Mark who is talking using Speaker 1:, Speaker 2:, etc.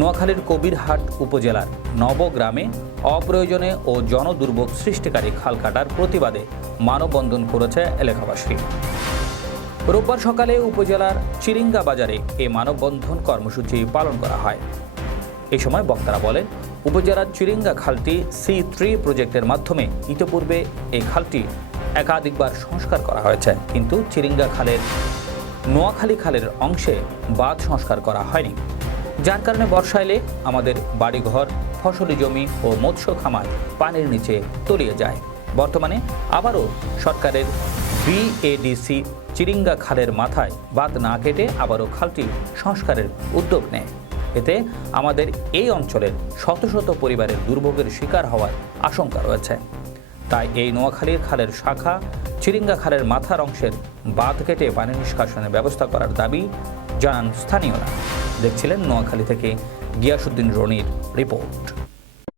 Speaker 1: নোয়াখালীর কবিরহাট উপজেলার নবগ্রামে অপ্রয়োজনে ও জনদুর্ভোগ সৃষ্টিকারী খাল কাটার প্রতিবাদে মানববন্ধন করেছে এলাকাবাসী। রোববার সকালে উপজেলার চিরিঙ্গা বাজারে এই মানববন্ধন কর্মসূচি পালন করা হয়। এ সময় বক্তারা বলেন, উপজেলার চিরিঙ্গা খালটি সি থ্রি প্রজেক্টের মাধ্যমে ইতিপূর্বে এই খালটি একাধিকবার সংস্কার করা হয়েছে। কিন্তু চিরিঙ্গা খালের নোয়াখালী খালের অংশে বাঁধ সংস্কার করা হয়নি। যার কারণে বর্ষা এলে আমাদের বাড়িঘর, ফসলি জমি ও মৎস্য খামার পানির নিচে তলিয়ে যায়। বর্তমানে আবারও সরকারের বিএডিসি চিরিঙ্গা খালের মাথায় বাঁধ না কেটে আবারও খালটি সংস্কারের উদ্যোগ নেয়। এতে আমাদের এই অঞ্চলের শত শত পরিবারের দুর্ভোগের শিকার হওয়ার আশঙ্কা রয়েছে। তাই এই নোয়াখালীর খালের শাখা, চিরিঙ্গা খালের মাথার অংশের বাঁধ কেটে পানি নিষ্কাশনের ব্যবস্থা করার দাবি জানান স্থানীয়রা। দেখছিলেন নোয়াখালী থেকে গিয়াসুদ্দিন রনির রিপোর্ট।